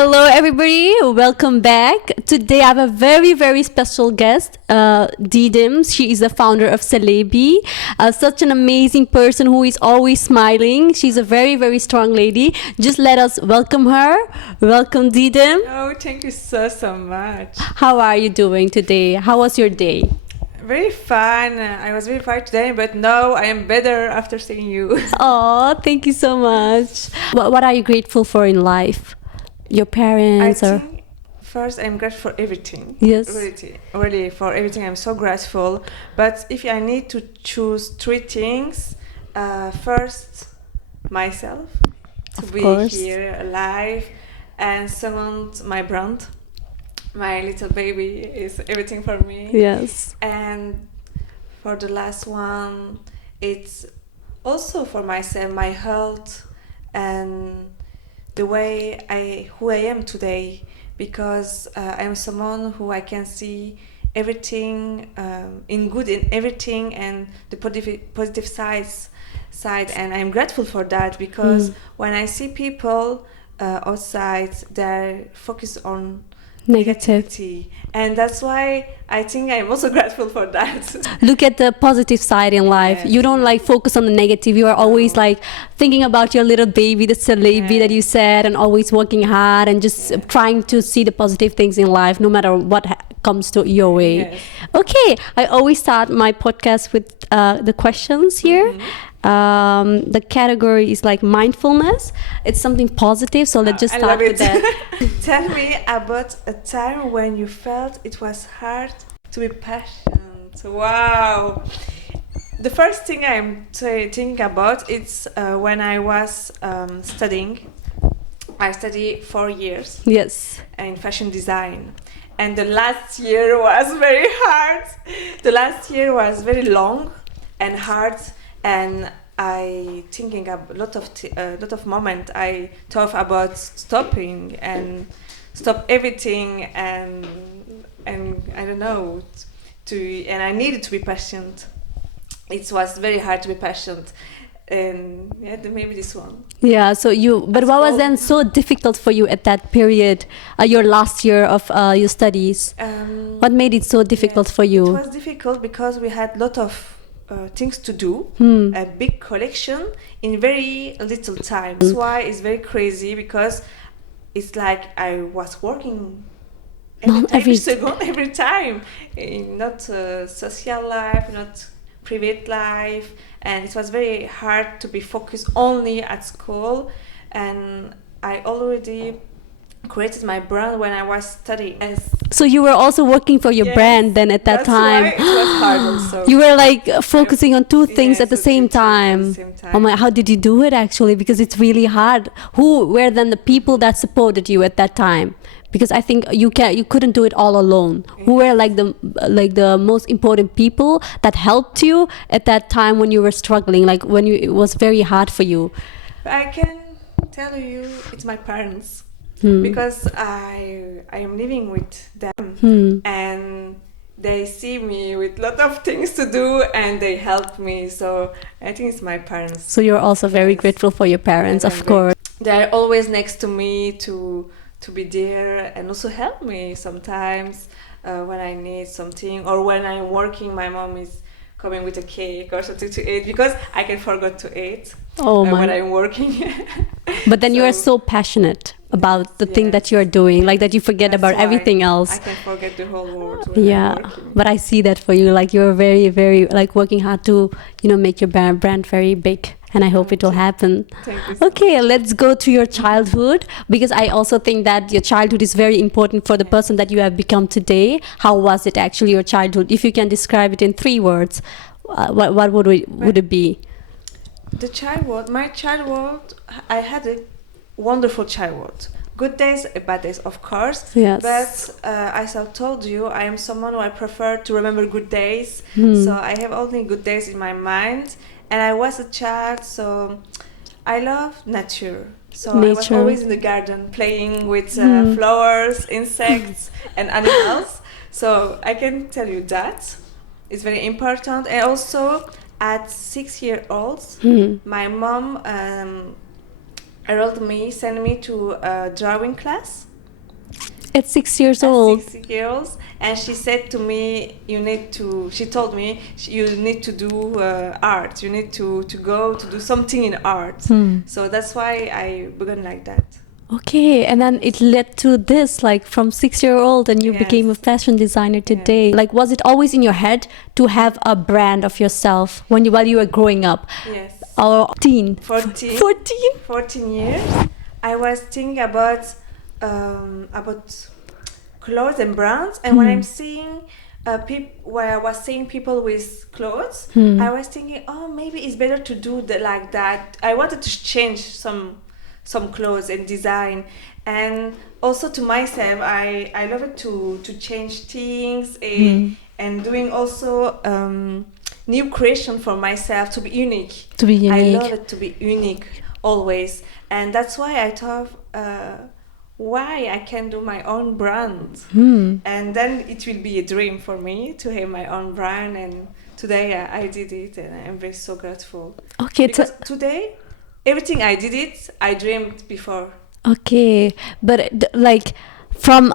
Hello, everybody. Welcome back. Today, I have a very, very special guest, Didem. She is the founder of Celebi. Such an amazing person who is always smiling. She's a very, very strong lady. Just let us welcome her. Welcome, Didem. Oh, thank you so much. How are you doing today? How was your day? Very fun. I was very fine today, but now I am better after seeing you. Oh, thank you so much. What are you grateful for in life? Your I parents or? think first I'm grateful for everything. Yes. Really for everything. I'm so grateful. But if I need to choose three things, first myself to Of be course. here alive, and second my brand. My little baby is everything for me. Yes. And for the last one, it's also for myself, my health, and the way who I am today, because I'm someone who I can see everything in good in everything and the positive side, and I'm grateful for that because when I see people outside, they're focused on Negative. negativity, and that's why I think I'm also grateful for that. Look at the positive side in life. Yes, You don't like focus on the negative. You are always No. like thinking about your little baby, the celebi that you said, and always working hard and just trying to see the positive things in life, no matter what comes to your way. Yes. Okay, I always start my podcast with the questions here. The category is like mindfulness. It's something positive, so let's just I start love with it. that. Tell me about a time when you felt it was hard to be patient. Wow. The first thing I'm thinking about is when I was studying. I studied 4 years Yes. in fashion design. And the last year was very hard. The last year was very long and hard, and I thinking a lot of moment. I thought about stopping and stop everything, and I don't know and I needed to be patient. It was very hard to be patient, and maybe this one. Yeah, so but what was then so difficult for you at that period, your last year of your studies? What made it so difficult for It you? was difficult because we had a lot of things to do, a big collection in very little time. That's why it's very crazy, because it's like I was working every second, every time, not social life, not private life, and it was very hard to be focused only at school. And I already created my brand when I was studying. So you were also working for your Yes, brand then at that that's time. why it was hard also. You were like focusing on two things Yes, at the same time. Oh my, how did you do it actually? Because it's really hard. Who were then the people that supported you at that time? Because I think you couldn't do it all alone. Who were like the most important people that helped you at that time when you were struggling, like when it was very hard for you? I can tell you it's my parents, because I am living with them, and they see me with a lot of things to do, and they help me. So I think it's my parents. So you're also very grateful for your parents, Yes, of I'm course. They're always next to me to be there, and also help me sometimes when I need something, or when I'm working. My mom is coming with a cake or something to eat, because I can forget to eat when I'm working. But then you are so passionate about the thing that you are doing, like that you forget about everything else. I can forget the whole world when I'm working. But I see that for you, like you're very, very like working hard to, make your brand very big. And I hope it will happen. Thank you so Okay, let's go to your childhood, because I also think that your childhood is very important for the person that you have become today. How was it actually, your childhood? If you can describe it in 3 words, what would it be? My childhood, I had a wonderful childhood. Good days, bad days, of course. Yes. But as I told you, I am someone who I prefer to remember good days. So I have only good days in my mind. And I was a child, so I love nature. So I was always in the garden playing with flowers, insects, and animals. So I can tell you that it's very important. And also, at 6 years old, my mom enrolled me, sent me to a drawing class. At 6 years At old. 6 years, and she said to me, she told me, you need to do art, you need to go to do something in art. So that's why I began like that. Okay, and then it led to this, like from 6 year old, and you Yes. became a fashion designer today. Yes. Like, was it always in your head to have a brand of yourself while you were growing up? Yes. Or 14 years, I was thinking about clothes and brands, and when I'm seeing where I was seeing people with clothes, I was thinking, oh, maybe it's better to do like that. I wanted to change some clothes and design, and also to myself, I love it to change things and doing also new creation for myself, to be unique. To be unique. I love it to be unique always, and that's why I thought why I can do my own brand, and then it will be a dream for me to have my own brand, and today I did it, and I'm very so grateful. Okay, because today everything I did it, I dreamed before. Okay, but like from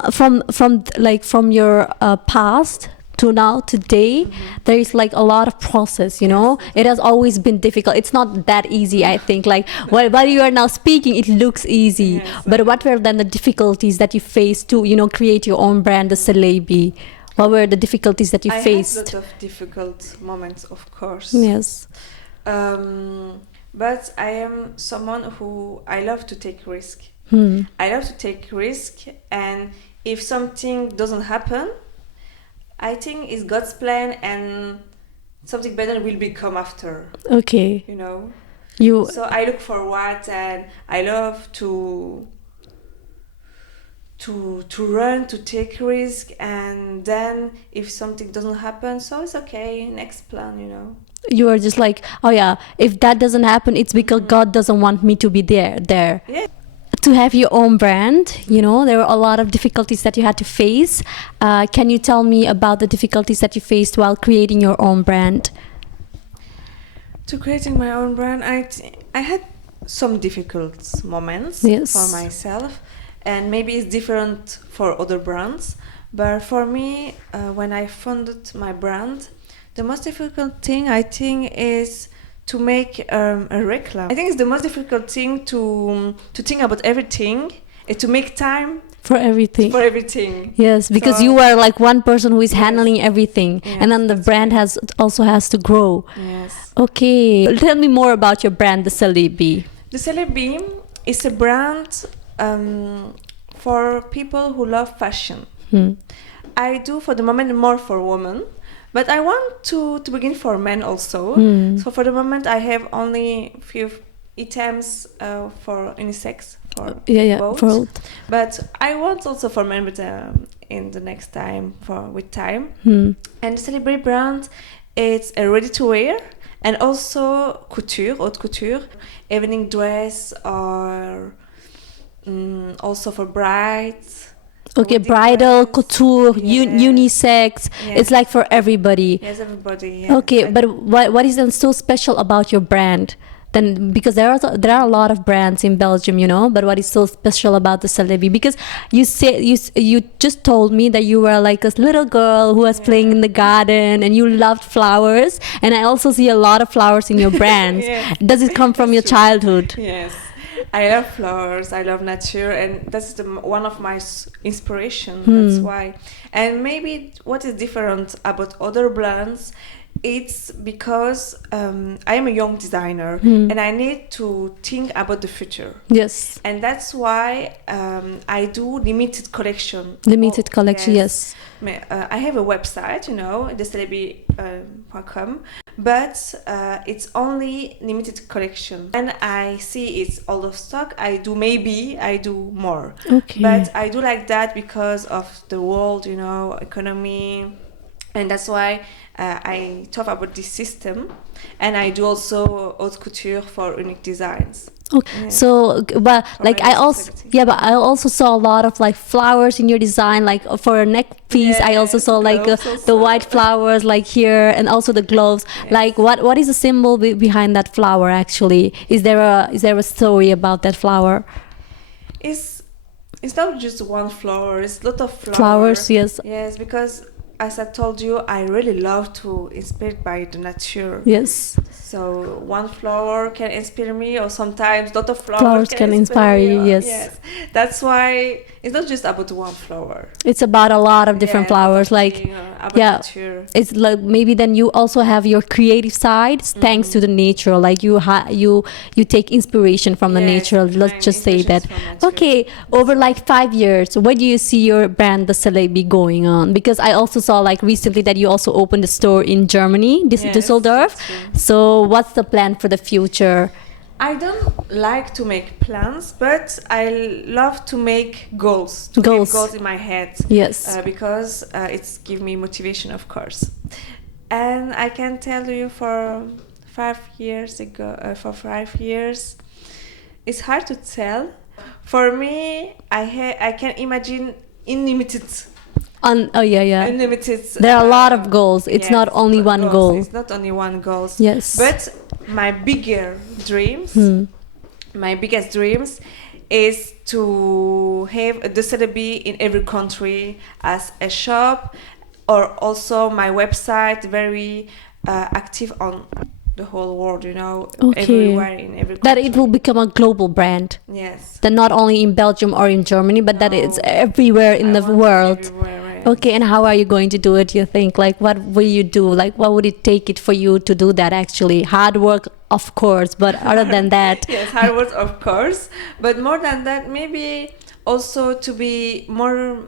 your past to now today, there is like a lot of process, you know. It has always been difficult. It's not that easy, I think. Like while you are now speaking, it looks easy. Yes, but what were then the difficulties that you faced to, you know, create your own brand, the Celebi? What were the difficulties that you faced? I had a lot of difficult moments, of course. Yes. But I am someone who I love to take risk. I love to take risk, and if something doesn't happen, I think it's God's plan, and something better will become after. Okay. You know. You. So I look forward, and I love to run, to take risk, and then if something doesn't happen, so it's okay. Next plan, you know. You are just like, oh yeah, if that doesn't happen, it's because God doesn't want me to be there. Yeah. To have your own brand, you know, there were a lot of difficulties that you had to face. Can you tell me about the difficulties that you faced while creating your own brand? To creating my own brand, I had some difficult moments for myself, and maybe it's different for other brands. But for me, when I founded my brand, the most difficult thing, I think, is to make a reclam. I think it's the most difficult thing to think about everything, and to make time for everything. Yes, because you are like one person who is handling everything, and then the brand also has to grow. Yes. Okay, tell me more about your brand, the Celebi. The Celebi is a brand for people who love fashion. I do for the moment more for women. But I want to begin for men also. So for the moment, I have only few items for unisex, for both. But I want also for men, but in the next time, with time. And the Celebi brand, it's a ready-to-wear and also couture, haute couture, evening dress, or also for brides. Okay, bridal, couture, unisex. Yes. It's like for everybody. Yes, everybody. Yes. Okay, but what is then so special about your brand? Then, because there are a lot of brands in Belgium, you know. But what is so special about the Celebi? Because you just told me that you were like a little girl who was playing in the garden and you loved flowers. And I also see a lot of flowers in your brands. Does it come from your childhood? Yes. I love flowers, I love nature, and that's one of my inspirations. That's why. And maybe what is different about other brands, it's because I am a young designer and I need to think about the future. Yes. And that's why I do limited collection. Limited collection, yes. I have a website, you know, thecelebi.com, but it's only limited collection. And I see it's all of stock. I do more. Okay. But I do like that because of the world, you know, economy. And that's why I thought about this system. and I do also haute couture for unique designs. Okay. Yeah. So, but like my I also, specialty. yeah, but I also saw a lot of like flowers in your design. Like for a neck piece, I also Yes, saw like gloves the also. white flowers like here, and also the gloves. Yes. Like what is the symbol behind that flower? Actually, is there a story about that flower? It's not just one flower, it's a lot of Flowers, yes. Yes, because as I told you, I really love to inspired by the nature. Yes. So one flower can inspire me, or sometimes lot of Flowers can inspire me, you, or- yes. That's why it's not just about one flower. It's about a lot of different flowers. Like, about yeah, nature. it's like maybe then you also have your creative side thanks to the nature. Like you take inspiration from the Yes, nature. Let's find just say inspiration that. from nature. Okay, over like 5 years, where do you see your brand, the Celebi, going on? Because I also saw like recently that you also opened a store in Germany, Yes, Düsseldorf. that's true. So what's the plan for the future? I don't like to make plans, but I love to make goals. To Goals. have goals in my head. Yes. Because it's give me motivation, of course. And I can tell you, for 5 years ago, for 5 years, it's hard to tell. For me, I can imagine unlimited. Oh yeah. Unlimited. There are a lot of goals. It's yes, not only one goals. goal. It's not only one goal. Yes. But my bigger dreams, my biggest dreams, is to have a Celebi in every country as a shop, or also my website very active on the whole world. Everywhere in every country. That it will become a global brand. Yes. That not only in Belgium or in Germany, but that it's No. everywhere in I the want it world. everywhere, right. Okay, and how are you going to do it, you think? Like, what will you do? Like, what would it take it for you to do that, actually? Hard work, of course, but other than that... Yes, hard work, of course. But more than that, maybe also to be more,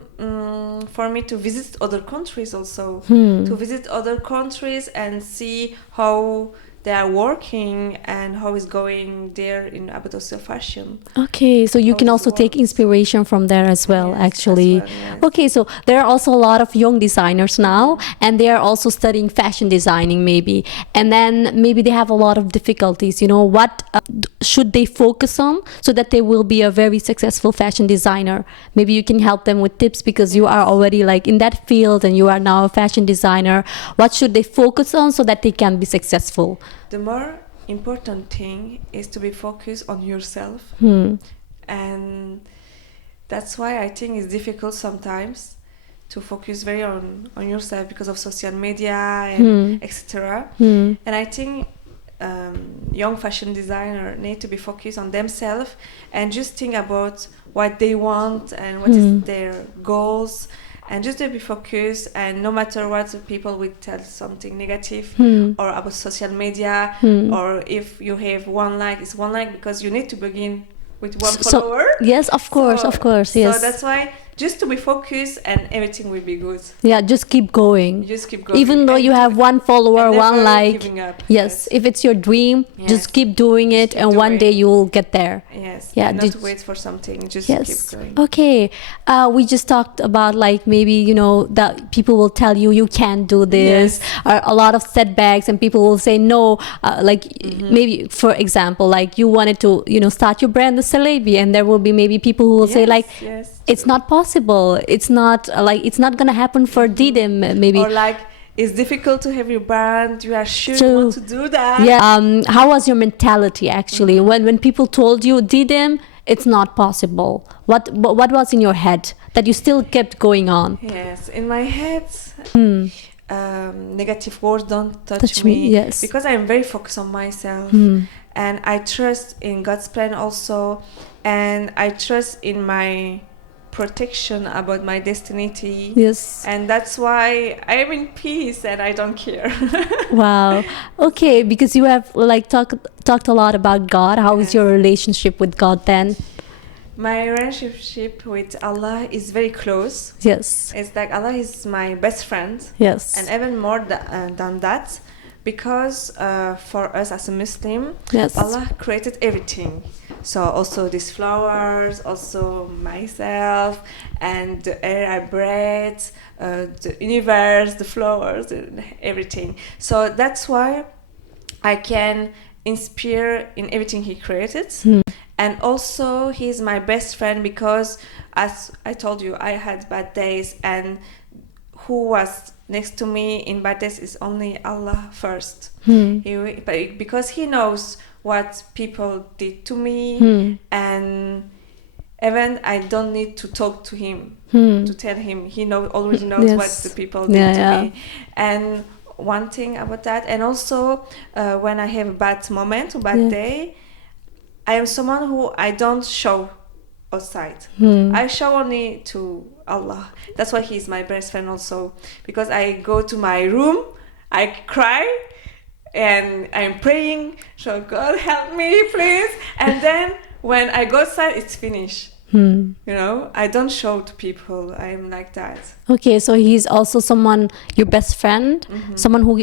for me to visit other countries also. To visit other countries and see how they are working and how it's going there in about also fashion. Okay, so you How can it also take works. inspiration from there as well, Yes, actually. as well, yes. Okay, so there are also a lot of young designers now, and they are also studying fashion designing maybe. And then maybe they have a lot of difficulties. What should they focus on so that they will be a very successful fashion designer? Maybe you can help them with tips, because you are already like in that field and you are now a fashion designer. What should they focus on so that they can be successful? The more important thing is to be focused on yourself. And that's why I think it's difficult sometimes to focus very on yourself because of social media and etc. And I think young fashion designer need to be focused on themselves and just think about what they want and what is their goals, and just to be focused, and no matter what people will tell something negative or about social media, or if you have one like, it's one like, because you need to begin with one follower. Yes, of course, yes. So that's why just to be focused and everything will be good. Yeah, just keep going. You just keep going. Even though And you have one follower, and one never like. giving up. Yes, if it's your dream, Yes. just keep doing it, keep and one doing. day you will get there. Yes. Yeah, Not did- wait for something. Just Yes. keep going. Okay. We just talked about like maybe that people will tell you can't do this, or a lot of setbacks, and people will say no. Maybe for example, like you wanted to start your brand, the Celebi, and there will be maybe people who will say like it's not possible. It's not it's not gonna happen for Didem maybe. Or like, it's difficult to have your brand. You are sure True. you want to do that. Yeah. How was your mentality actually when people told you, Didem, it's not possible? What was in your head that you still kept going on? Yes, in my head, negative words don't touch me, yes. because I'm very focused on myself, and I trust in God's plan also, and I trust in my protection about my destiny. Yes. And that's why I am in peace and I don't care. Wow. Okay, because you have like talked a lot about God. How is your relationship with God then? My relationship with Allah is very close. Yes. It's like Allah is my best friend. Yes. And even more than that, because for us as a Muslim, Yes. Allah created everything. So also these flowers, also myself, and the air I breathe, the universe, the flowers, and everything. So that's why I can inspire in everything he created. And also he's my best friend because, as I told you, I had bad days, and who was next to me in bad days is only Allah first. Because he knows what people did to me, and even I don't need to talk to him to tell him. He already knows what the people did to me. And one thing about that, and also when I have a bad moment, a bad day, I am someone who I don't show outside. I show only to Allah. That's why he's my best friend also. Because I go to my room, I cry, and I'm praying, so God help me, please. And then when I go outside, it's finished. You know, I don't show to people. I'm like that. Okay, so he's also someone, your best friend, someone who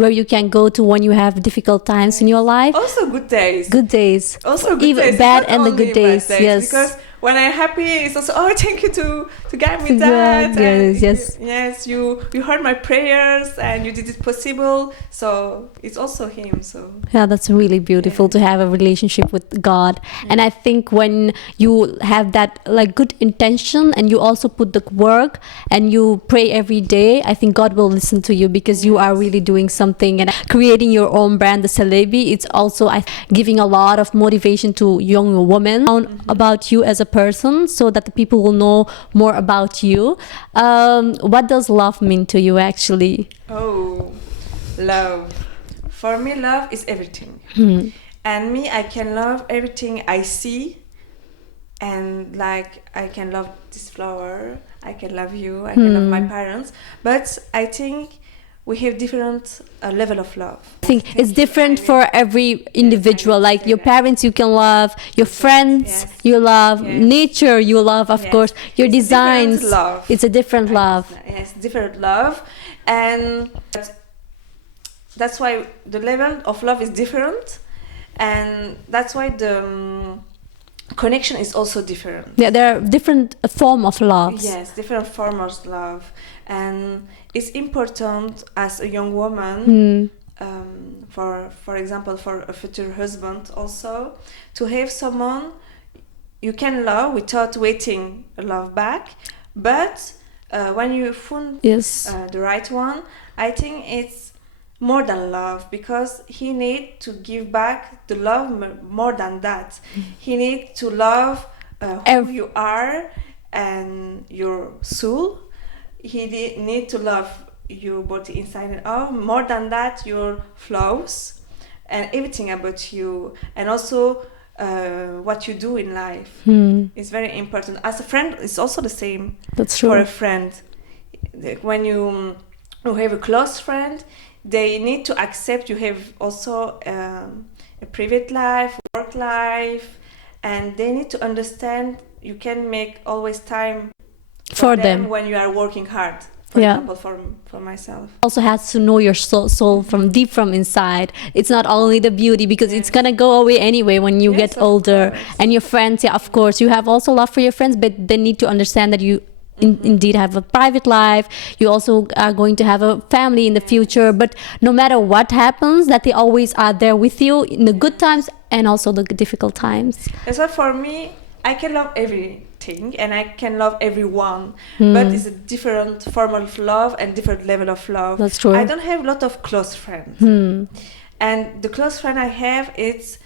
where you can go to when you have difficult times in your life. Also good days. Good days. Also good even days. Bad Not and the only good days. bad Yes. Because when I'm happy, it's also, oh, thank you to guide me that. Yes. You heard my prayers and you did it possible. So it's also him. So yeah, that's really beautiful to have a relationship with God. And I think when you have that like good intention and you also put the work and you pray every day, I think God will listen to you, because you are really doing something and creating your own brand, the Celebi. It's also giving a lot of motivation to young women about you as a person, so that the people will know more about you. What does love mean to you actually? Oh, love. For me, love is everything. And me, I can love everything I see. And like, I can love this flower, I can love you, I can love my parents. But I think we have different level of love. I think it's different for every individual. Like your parents you can love, your friends you love, nature you love, of course, your designs. It's a different love. Yes, different love. And that's why the level of love is different. And that's why the connection is also different. Yeah, there are different form of love. Yes, different forms of love. And it's important as a young woman, for example, for a future husband also, to have someone you can love without waiting a love back. But when you find the right one, I think it's more than love, because he needs to give back the love more than that. He needs to love who you are and your soul. He need to love your body inside and out. More than that, your flaws and everything about you, and also what you do in life is very important. As a friend, it's also the same. That's true. For a friend, when you have a close friend, they need to accept you have also a private life, work life, and they need to understand you can make always time for them when you are working hard. For example, for myself. Also has to know your soul from deep from inside. It's not only the beauty, because it's gonna go away anyway when you get older. And your friends, of course, you have also love for your friends, but they need to understand that you indeed have a private life. You also are going to have a family in the future, but no matter what happens, that they always are there with you in the good times and also the difficult times. And so for me, I can love everything and I can love everyone, but it's a different form of love and different level of love. That's true. I don't have a lot of close friends, and the close friend I have, it's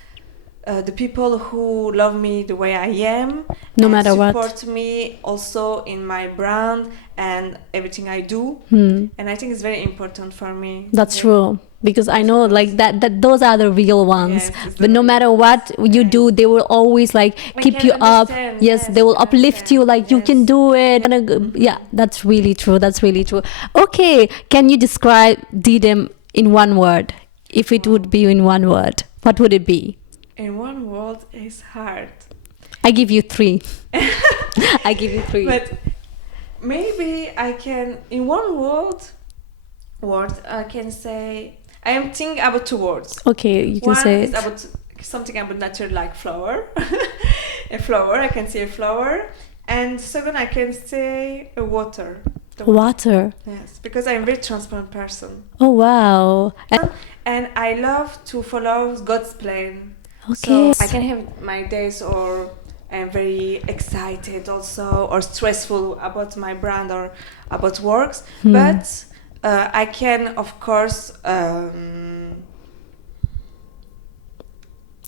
the people who love me the way I am, no matter what, support me also in my brand and everything I do. And I think it's very important for me. That's true, because I know like that those are the real ones. But no matter what you do, they will always like keep you up. Yes, they will uplift you, like you can do it. Yeah, that's really true. That's really true. Okay, can you describe Didem in one word? If it would be in one word, what would it be? In one word is hard. I give you 3. I give you 3. But maybe I can, in one word, I can say, I am thinking about 2 words. Okay, you can say it. One is about something about nature, like flower. A flower, I can say a flower. And second, I can say a water. The Water. Yes, because I'm a very transparent person. Oh wow. And I love to follow God's plan. Okay. So I can have my days or I'm very excited also or stressful about my brand or about works. But I can, of course,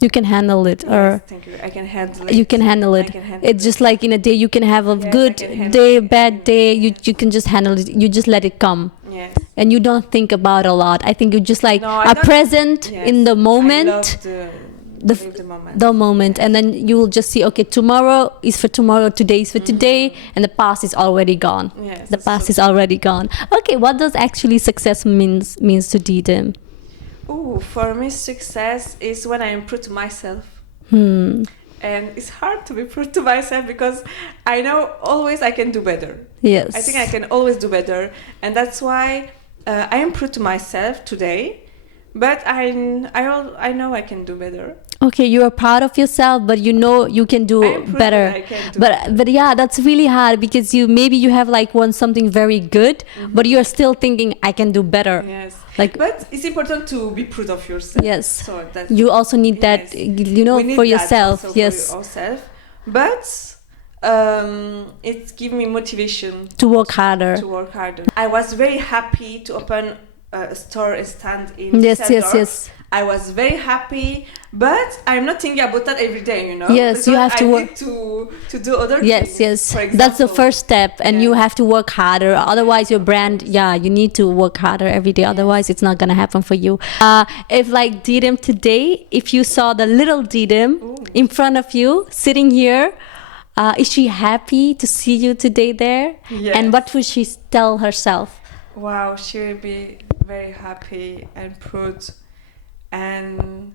you can handle it, or yes, thank you. I can handle it. you can handle it. I can handle It's just like in a day you can have a Yes, I good can handle day, it. bad day. You can just handle it. You just let it come. Yes. And you don't think about a lot. I think you just like No, I are don't- present Yes. in the I moment. love The moment, and then you will just see, okay, tomorrow is for tomorrow, today is for today, and the past is already gone. Yes, The past is already gone. Okay, what does actually success means to Didem? Ooh, for me, success is when I improve to myself. And it's hard to be proved to myself because I know always I can do better. Yes. I think I can always do better, and that's why I improve to myself today. But I know I can do better. Okay, you are proud of yourself, but you know you can do I improve better. that I can do But yeah, that's really hard because you have like something very good, but you're still thinking I can do better. Yes. Like, But it's important to be proud of yourself. yes. So that's, You also need that, yes. you know, We need for that yourself. also Yes. for ourselves. But it gives me motivation To work harder. to work harder. I was very happy to open a store and stand in Yes, Düsseldorf. yes. I was very happy, but I'm not thinking about that every day, you know. Yes, you because have to I work- need to do other Yes, things. yes. For That's the example. first step, and you Yes. have to work harder. Otherwise, your brand, you need to work harder every day. Otherwise, it's not gonna happen for you. If like Didem today, if you saw the little Didem in front of you sitting here, is she happy to see you today there? Yes. And what would she tell herself? Wow, she will be very happy and proud, and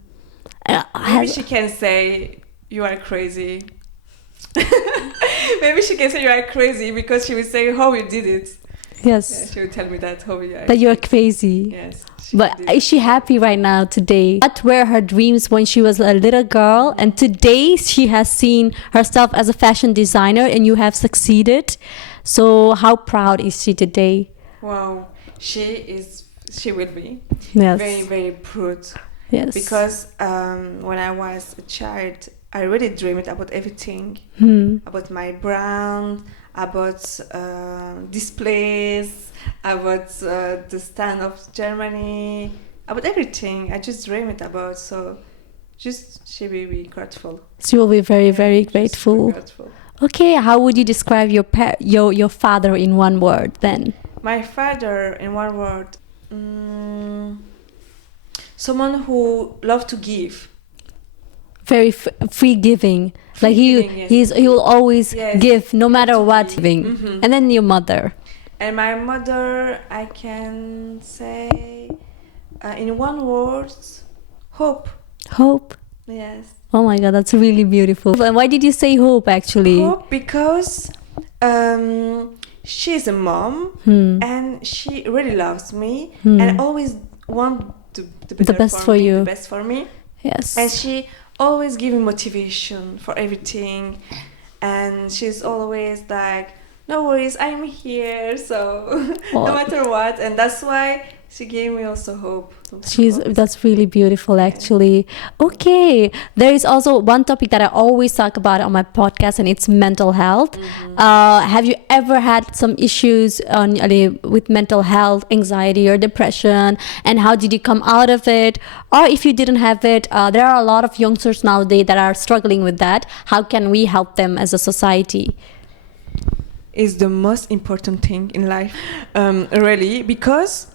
maybe she can say you are crazy. Maybe she can say you are crazy because she will say how you did it. Yes, Yeah, she will tell me that how you are. that you're crazy. Yes. But did. is she happy right now today? What were her dreams when she was a little girl? And today she has seen herself as a fashion designer and you have succeeded. So how proud is she today? Wow, she will be Yes. very, very proud. Yes. Because when I was a child, I really dreamed about everything. About my brand, about displays, about the stand of Germany, about everything. I just dreamed about. So, she will be grateful. She will be very, very Just grateful. grateful. Okay, how would you describe your father in one word then? My father, in one word, someone who loved to give. Very free giving. Like Free-giving, yes. he will always Yes. give no matter what. Mhm. And then your mother. And my mother, I can say, in one word, hope. Hope. Yes. Oh my God, that's really beautiful. And why did you say hope actually? Hope because she's a mom and she really loves me and always want the best for you. the best for me. Yes. And she always give me motivation for everything, and she's always like, no worries, I'm here, so no matter what. And that's why she gave me also hope. That's really beautiful actually. Okay, there is also one topic that I always talk about on my podcast, and it's mental health. Have you ever had some issues with mental health, anxiety or depression, and how did you come out of it? Or if you didn't have it, there are a lot of youngsters nowadays that are struggling with that. How can we help them as a society? Is the most important thing in life, really, because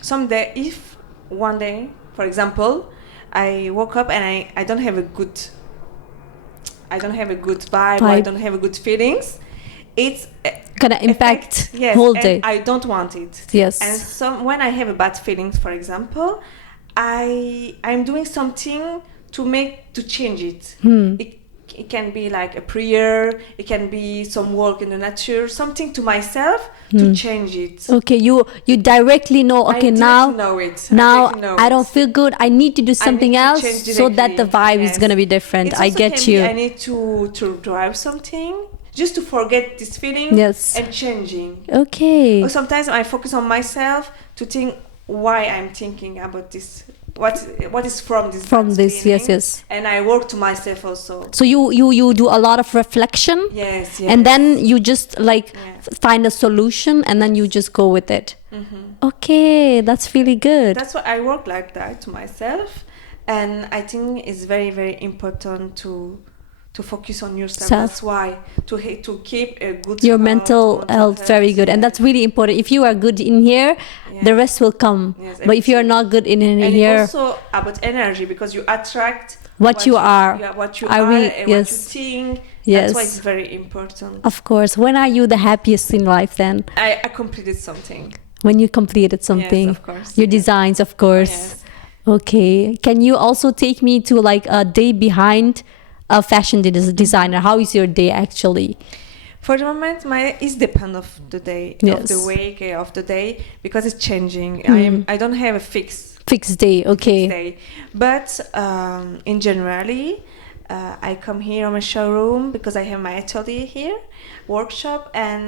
someday, if one day, for example, I woke up and I don't have a good vibe, or I don't have a good feelings, it's Gonna impact yes, whole and day. I don't want it. Yes. And when I have a bad feelings, for example, I'm doing something to change it. It can be like a prayer, it can be some work in the nature, something to myself to change it. Okay, you directly know, okay, I know it. I don't feel good, I need to do something else so that the vibe is going to be different. It I also get can be you. I need to drive something just to forget this feeling Yes. and changing. Okay. Or sometimes I focus on myself to think why I'm thinking about this. What is from this From bad this, feeling, yes, yes. and I work to myself also. So you do a lot of reflection, Yes, and then you just like Yeah. find a solution, and then you just go with it. Mhm. Okay, that's really good. That's why I work like that to myself, and I think it's very very important to focus on yourself. Self. That's why to keep a good Your health, mental health very good, and yeah. that's really important. If you are good in here, Yeah. the rest will come. Yes, But if you are everything. not good in And here, it's also about energy, because you attract what you are. yeah, what you I are really- and yes. what you think. Yes. That's why it's very important. Of course. When are you the happiest in life then? I completed something. When you completed something. Yes, of course. Your Yeah. designs, of course. Yes. Okay. Can you also take me to like a day behind a fashion designer? How is your day actually? For the moment, it depends of the day, of Yes. the week, of the day, because it's changing. I don't have a Fixed day. Okay. day, but in generally, I come here on my showroom because I have my atelier here, workshop, and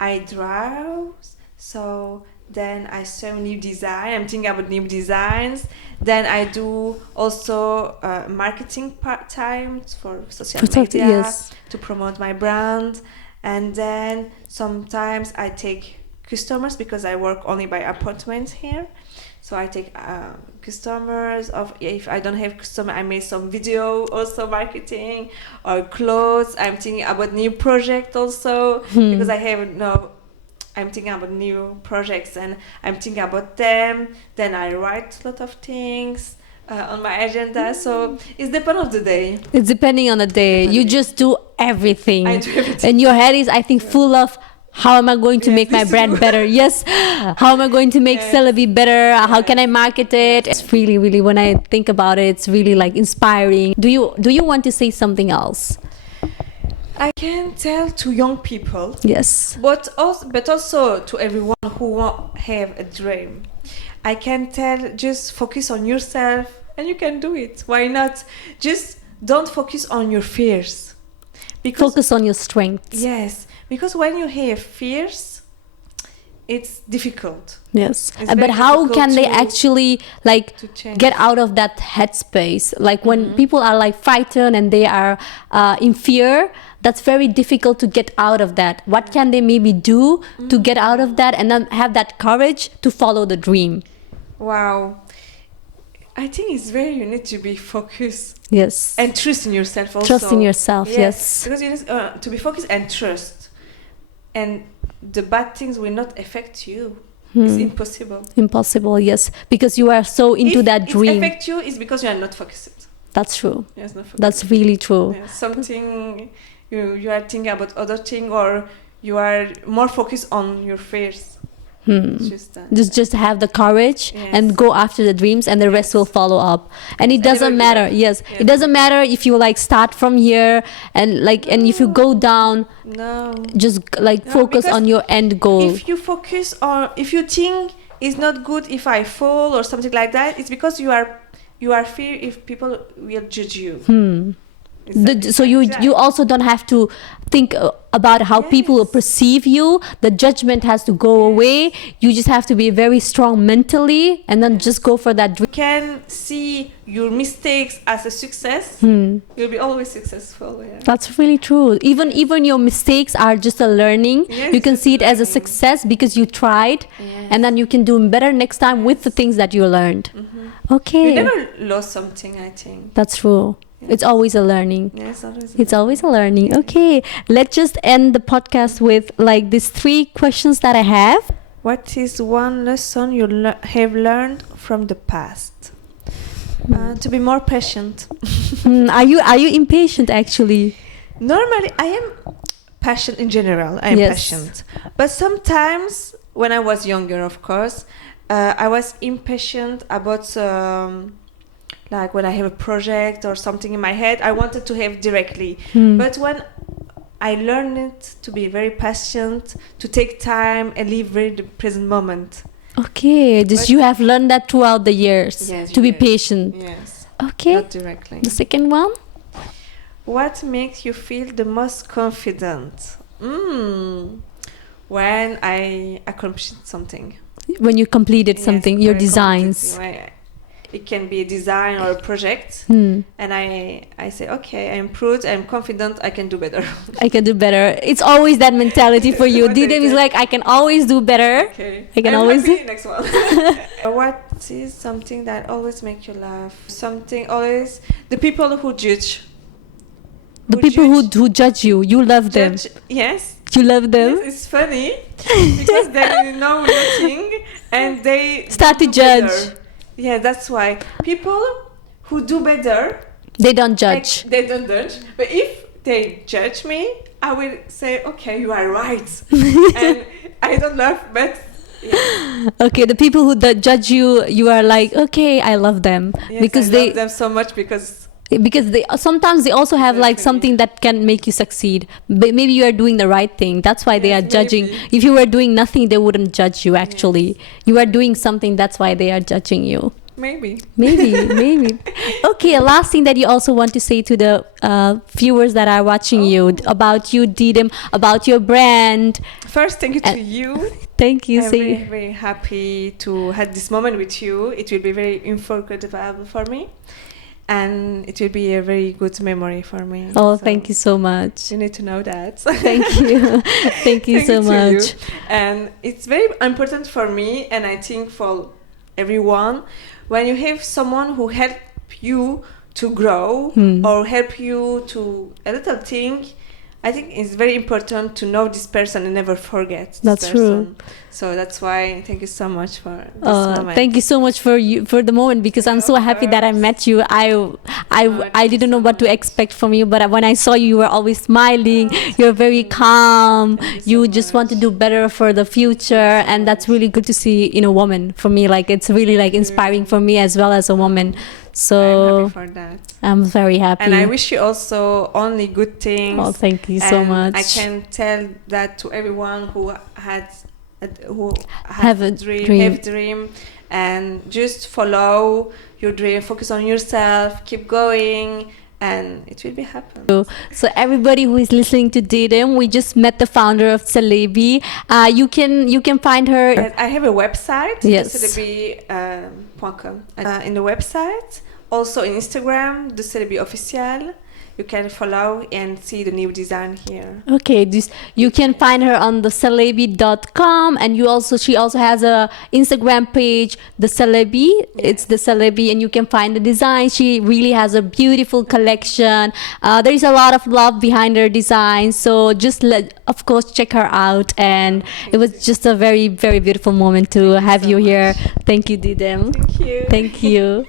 I draw. So then I sew new design. I'm thinking about new designs. Then I do also marketing part time for social media Yes. to promote my brand. And then sometimes I take customers because I work only by appointment here. So I take customers. If I don't have customer, I make some video also marketing or clothes. I'm thinking about new project also because I have I'm thinking about new projects and I'm thinking about them. Then I write a lot of things on my agenda. So it's depend of the day. It's depending on the day. You just do everything. I do everything. And your head is, I think, full of how am I going to Yes, make my this brand too. better? Yes. How am I going to make Yes. Celebi better? How Yes. can I market it? It's really, really, when I think about it, it's really like inspiring. Do you want to say something else? I can tell to young people, Yes. but also to everyone who have a dream. I can tell, just focus on yourself and you can do it. Why not? Just don't focus on your fears. Because Focus on your strengths. yes, because when you have fears, it's difficult Yes. It's But very how difficult can they to- actually like to change. get out of that headspace? Like when people are like frightened and they are in fear, that's very difficult to get out of that. What can they maybe do to get out of that and then have that courage to follow the dream? Wow. I think it's very, you need to be focused Yes. and trust in yourself also. Trust in yourself, yes. Because you need to be focused and trust. And the bad things will not affect you. It's impossible. Impossible, yes. Because you are so into If that dream. it affects you, it's because you are not focused. That's true. Yes, not focused. That's really true. Yeah, something you are thinking about other thing, or you are more focused on your fears. It's just that. Just have the courage Yes. and go after the dreams, and the rest will follow up. And it Yes, and doesn't never give matter. up. Yes, Yes. it doesn't matter if you like start from here and like, and if you go down, No. just like No, focus because on your end goal. If you focus on, if you think it's not good if I fall or something like that, it's because you are fear if people will judge you. So you also don't have to think about how people will Yes. perceive you. The judgment has to go away. You just have to be very strong mentally and then just go for that dream. can see your mistakes as a success, you'll be always successful. Yeah. That's really true. Even your mistakes are just a learning. Yes, You can it's see it as a learning. success because you tried, Yes. and then you can do better next time with the things that you learned. Okay, You never lost something, I think. that's true. It's always a learning. Yes, always. It's always a learning. Okay, let's just end the podcast with like these 3 questions that I have. What is one lesson you have learned from the past? To be more patient. Are you impatient actually? Normally, I am patient in general. I am Yes. patient, but sometimes when I was younger, of course, I was impatient about like when I have a project or something in my head, I wanted to have directly. But when I learned it to be very patient, to take time and live very the present moment. Okay, just But- you have learned that throughout the years Yes, to be yes. patient. Yes. Okay. Not directly. The second one. What makes you feel the most confident? When I accomplished something. When you completed Yes, something, your very designs. competitive. It can be a design or a project, Hmm. and I say, okay, I'm improved, I'm confident, I can do better. I can do better. It's always that mentality for you. What I Didem is say. like, I can always do better. Okay, I can I'm always happy. Next one. What is something that always make you laugh? Something always the people who judge. The people who judge you, you love them. Yes. You love them. Yes, it's funny because they know nothing and they Start to do judge. better. Yeah, that's why people who do better, They don't judge. they don't judge. But if they judge me, I will say, okay, you are right, and I don't laugh, but yeah. Okay, the people who judge you, you are like, okay, I love them. Yes, because I they love them so much because sometimes they also have like Definitely. something that can make you succeed. Maybe you are doing the right thing, that's why they are Yes, judging. maybe. If you were doing nothing, they wouldn't judge you. Actually, you are doing something, that's why they are judging you. maybe. Maybe. Okay, a last thing that you also want to say to the viewers that are watching you about you, Didem, about your brand. First, thank you to you. Thank you. I'm Say very, very happy to have this moment with you. It will be very unforgettable for me, and it will be a very good memory for me. oh, So thank you so much. You need to know that. Thank you. Thank you so to much. you. And it's very important for me, and I think for everyone, when you have someone who help you to grow or help you to a little thing, I think it's very important to know this person and never forget this That's person. true. So that's why thank you so much for this moment. Thank you so much for the moment, because I'm so happy that I met you. I didn't know what to expect from you, but when I saw you, you were always smiling. You're very calm. Thank You so just want to much. do better for the future, and that's really good to see in a woman. For me, like it's really like inspiring for me as well as a woman. I'm So happy for that. I'm very happy. And I wish you also only good things. Oh, thank you so And much. I can tell that to everyone who Have a dream. have dream, and just follow your dream. Focus on yourself. Keep going, and it will be happen. So everybody who is listening to Didem, we just met the founder of Celebi. You can find her. And I have a website. Yes. Celebi.com. In the website, also in Instagram, the Celebi official. You can follow and see the new design here. Okay, you can find her on the celebi.com, and she also has a Instagram page, the Celebi. It's the Celebi, and you can find the design. She really has a beautiful collection. There is a lot of love behind her design, so just of course check her out. And it was just a very, very beautiful moment to have you here. Thank you, Didem. Thank you. Thank you.